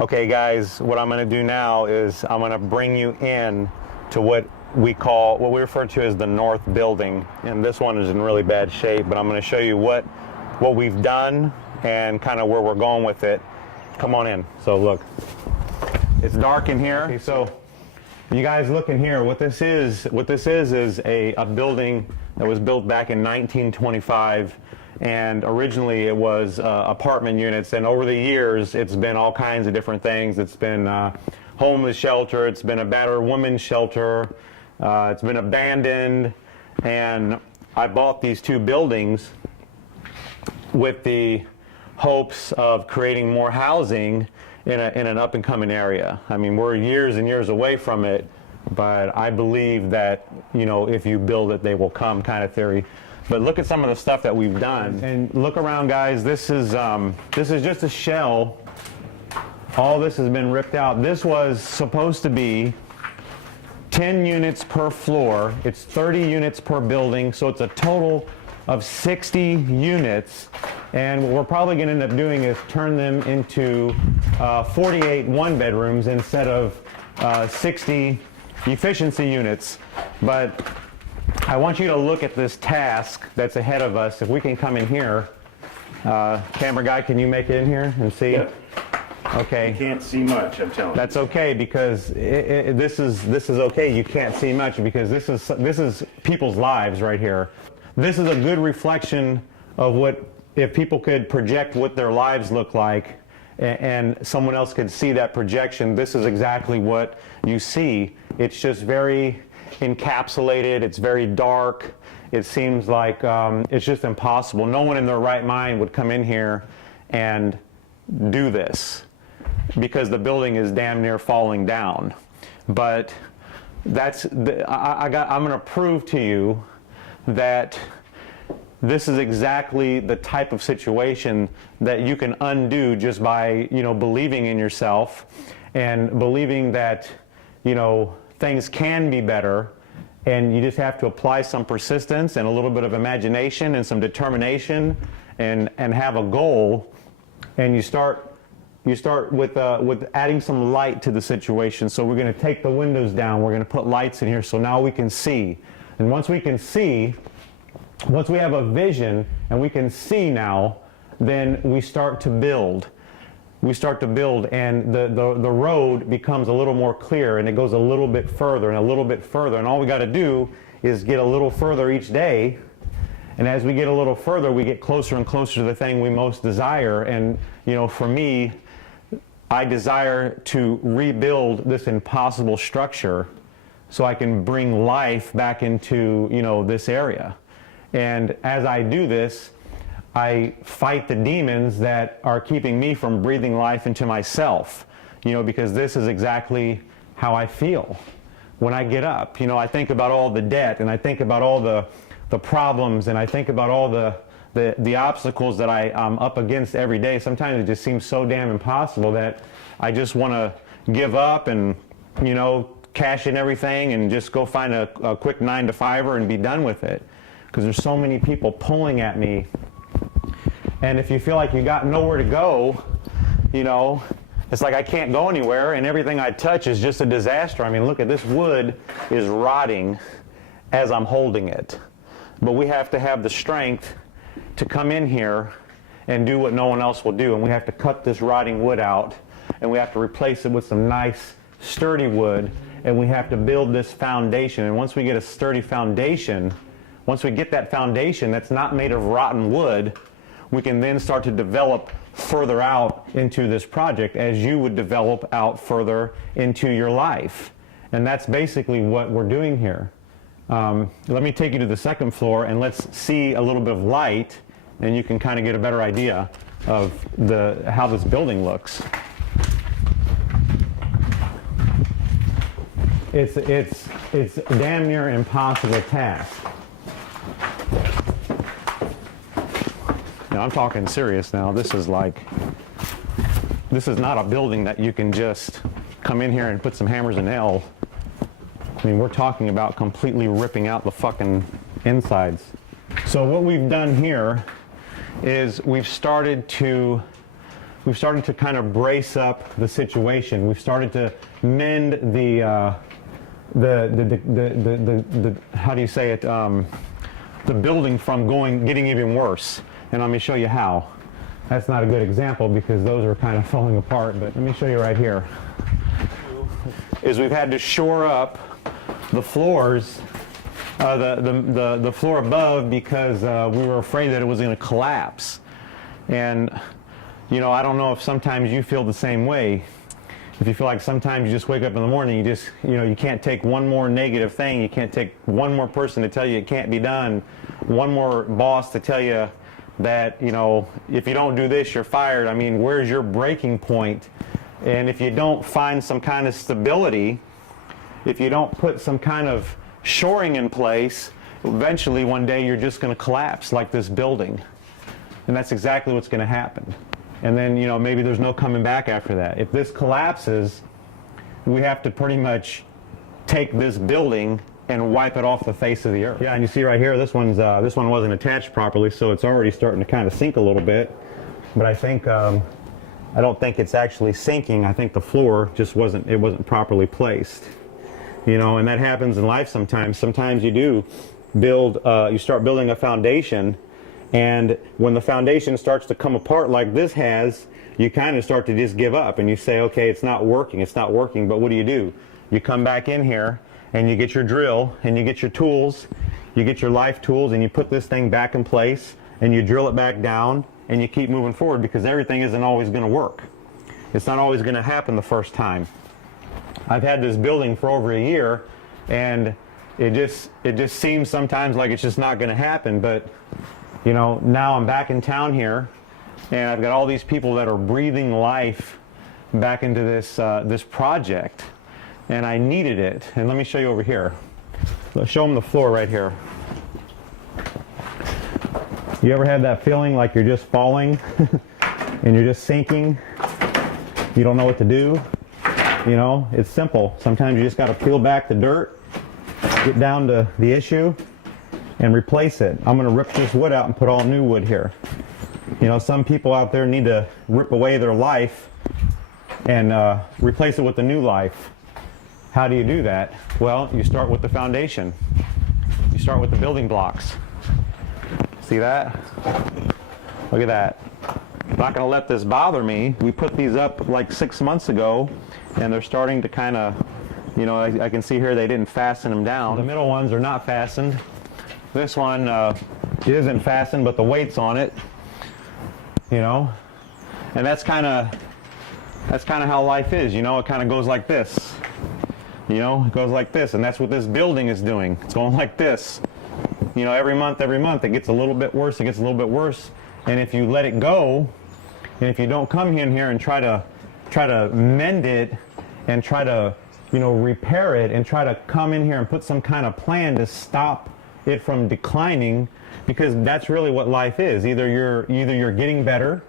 Okay guys, what I'm going to do now is I'm going to bring you in to what we refer to as the north building. And this one is in really bad shape, but I'm going to show you what we've done and kind of where we're going with it. Come on in. So look, it's dark in here. Okay, so you guys look in here. What this is a building that was built back in 1925. And originally it was apartment units, and over the years it's been all kinds of different things. It's been homeless shelter, it's been a battered women's shelter, it's been abandoned, and I bought these two buildings with the hopes of creating more housing in an up-and-coming area. I mean, we're years and years away from it, but I believe that, you know, if you build it, they will come kind of theory. But look at some of the stuff that we've done. And look around, guys. This is just a shell. All this has been ripped out. This was supposed to be 10 units per floor. It's 30 units per building, so it's a total of 60 units. And what we're probably going to end up doing is turn them into 48 one-bedrooms instead of 60 efficiency units. But I want you to look at this task that's ahead of us. If we can come in here, camera guy, can you make it in here and see? Yep. Okay. You can't see much, I'm telling you. That's okay, because this is okay. You can't see much because this is people's lives right here. This is a good reflection of what, if people could project what their lives look like, and someone else could see that projection. This is exactly what you see. It's just very encapsulated, it's very dark. It seems like it's just impossible. No one in their right mind would come in here and do this because the building is damn near falling down. But that's I'm going to prove to you that this is exactly the type of situation that you can undo just by, you know, believing in yourself and believing that, you know, things can be better, and you just have to apply some persistence and a little bit of imagination and some determination and have a goal, and you start with adding some light to the situation. So we're going to take the windows down, we're going to put lights in here so now we can see. And once we can see, once we have a vision and we can see now, then we start to build. We start to build, and the road becomes a little more clear, and it goes a little bit further and a little bit further, and all we got to do is get a little further each day, and as we get a little further, we get closer and closer to the thing we most desire. And, you know, for me, I desire to rebuild this impossible structure so I can bring life back into, you know, this area. And as I do this, I fight the demons that are keeping me from breathing life into myself, you know, because this is exactly how I feel when I get up. You know, I think about all the debt, and I think about all the problems, and I think about all the obstacles that I'm up against every day. Sometimes it just seems so damn impossible that I just want to give up and, you know, cash in everything and just go find a quick 9-to-5er and be done with it. Because there's so many people pulling at me. And if you feel like you got nowhere to go, you know, it's like I can't go anywhere, and everything I touch is just a disaster. I mean, look at this wood is rotting as I'm holding it. But we have to have the strength to come in here and do what no one else will do. And we have to cut this rotting wood out, and we have to replace it with some nice, sturdy wood, and we have to build this foundation. And once we get a sturdy foundation, once we get that foundation that's not made of rotten wood, we can then start to develop further out into this project as you would develop out further into your life. And that's basically what we're doing here. Let me take you to the second floor and let's see a little bit of light, and you can kind of get a better idea of how this building looks. It's damn near impossible task. Now, I'm talking serious now. This is not a building that you can just come in here and put some hammers and nails. I mean, we're talking about completely ripping out the fucking insides. So what we've done here is we've started to we've started to kind of brace up the situation. We've started to mend the how do you say it, the building from getting even worse. And let me show you how. That's not a good example because those are kind of falling apart, but let me show you right here. Is we've had to shore up the floors, the floor above, because we were afraid that it was going to collapse. And you know, I don't know if sometimes you feel the same way. If you feel like sometimes you just wake up in the morning, you just, you know, you can't take one more negative thing, you can't take one more person to tell you it can't be done, one more boss to tell you that, you know, if you don't do this, you're fired. I mean, where's your breaking point? And if you don't find some kind of stability, if you don't put some kind of shoring in place, eventually one day you're just going to collapse like this building. And that's exactly what's going to happen. And then, you know, maybe there's no coming back after that. If this collapses, we have to pretty much take this building and wipe it off the face of the earth. Yeah, and you see right here, this one wasn't attached properly, so it's already starting to kind of sink a little bit. But I think I don't think it's actually sinking. I think the floor just wasn't properly placed. You know, and that happens in life sometimes. Sometimes you do build, you start building a foundation, and when the foundation starts to come apart like this has, you kind of start to just give up and you say, okay, it's not working, but what do? You come back in here and you get your drill and you get your tools, you get your life tools, and you put this thing back in place and you drill it back down and you keep moving forward, because everything isn't always going to work. It's not always going to happen the first time. I've had this building for over a year, and it just seems sometimes like it's just not going to happen. But you know, now I'm back in town here, and I've got all these people that are breathing life back into this project, and I needed it. And let me show you over here. Let's show them the floor right here. You ever had that feeling like you're just falling and you're just sinking? You don't know what to do? You know, it's simple. Sometimes you just got to peel back the dirt, get down to the issue, and replace it. I'm going to rip this wood out and put all new wood here. You know, some people out there need to rip away their life and replace it with a new life. How do you do that? Well, you start with the foundation. You start with the building blocks. See that? Look at that. I'm not going to let this bother me. We put these up like 6 months ago, and they're starting to kind of, you know, I can see here they didn't fasten them down. The middle ones are not fastened. This one isn't fastened, but the weight's on it, you know, and that's kind of how life is. You know, it kind of goes like this. You know, it goes like this, and that's what this building is doing. It's going like this. You know, every month it gets a little bit worse. It gets a little bit worse, and if you let it go, and if you don't come in here and try to mend it and try to, you know, repair it, and try to come in here and put some kind of plan to stop it from declining, because that's really what life is. Either you're getting better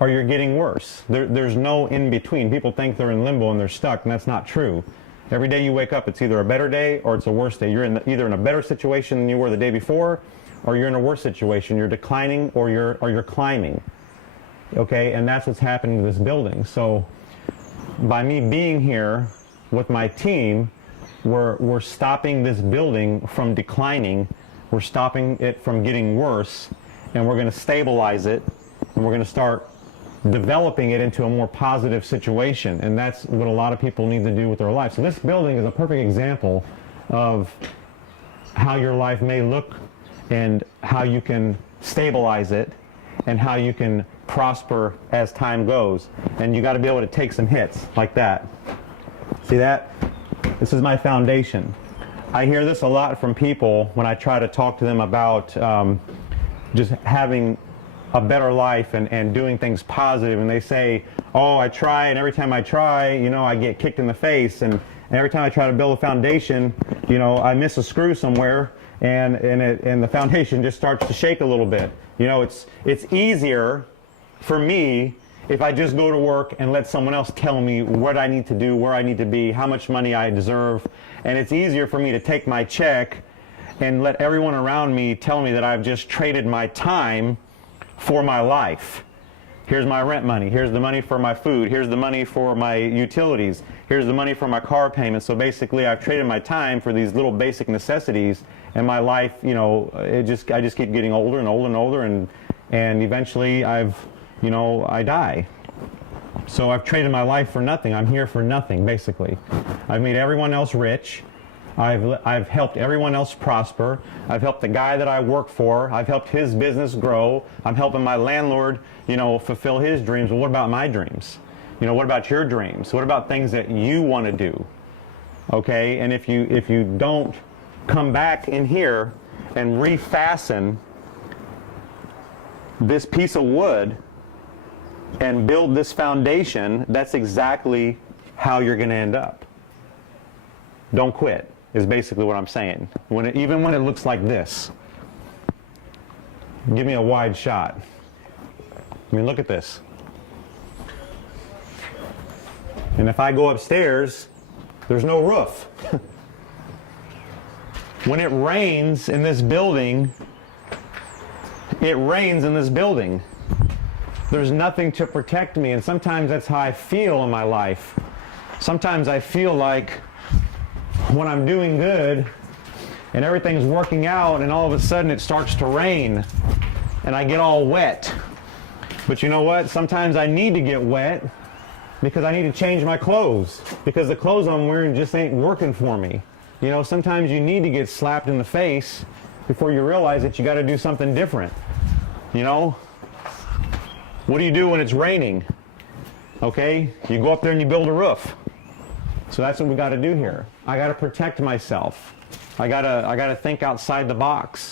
or you're getting worse. There's no in between. People think they're in limbo and they're stuck, and that's not true. Every day you wake up, it's either a better day or it's a worse day. You're either in a better situation than you were the day before, or you're in a worse situation. You're declining or you're climbing. Okay, and that's what's happening to this building. So by me being here with my team, we're stopping this building from declining. We're stopping it from getting worse, and we're going to stabilize it, and we're going to start developing it into a more positive situation. And that's what a lot of people need to do with their life. So this building is a perfect example of how your life may look, and how you can stabilize it, and how you can prosper as time goes. And you got to be able to take some hits like that. See that? This is my foundation. I hear this a lot from people when I try to talk to them about just having a better life and doing things positive, and they say, oh, I try, and every time I try, you know, I get kicked in the face, and every time I try to build a foundation, you know, I miss a screw somewhere, and the foundation just starts to shake a little bit. You know, it's easier for me if I just go to work and let someone else tell me what I need to do, where I need to be, how much money I deserve. And it's easier for me to take my check and let everyone around me tell me that I've just traded my time for my life. Here's my rent money. Here's the money for my food. Here's the money for my utilities. Here's the money for my car payment. So basically, I've traded my time for these little basic necessities, and my life, you know, I just keep getting older and older and older, and eventually I die. So I've traded my life for nothing. I'm here for nothing, basically. I've made everyone else rich. I've helped everyone else prosper. I've helped the guy that I work for. I've helped his business grow. I'm helping my landlord, you know, fulfill his dreams. Well, what about my dreams? You know, what about your dreams? What about things that you want to do? Okay, and if you don't come back in here and refasten this piece of wood and build this foundation, that's exactly how you're going to end up. Don't quit, is basically what I'm saying. Even when it looks like this. Give me a wide shot. I mean, look at this. And if I go upstairs, there's no roof. When it rains in this building, it rains in this building. There's nothing to protect me, and sometimes that's how I feel in my life. Sometimes I feel like when I'm doing good and everything's working out, and all of a sudden it starts to rain and I get all wet. But you know what? Sometimes I need to get wet because I need to change my clothes, because the clothes I'm wearing just ain't working for me. You know, sometimes you need to get slapped in the face before you realize that you got to do something different. You know? What do you do when it's raining? Okay? You go up there and you build a roof. So that's what we got to do here. I got to protect myself. I got to think outside the box.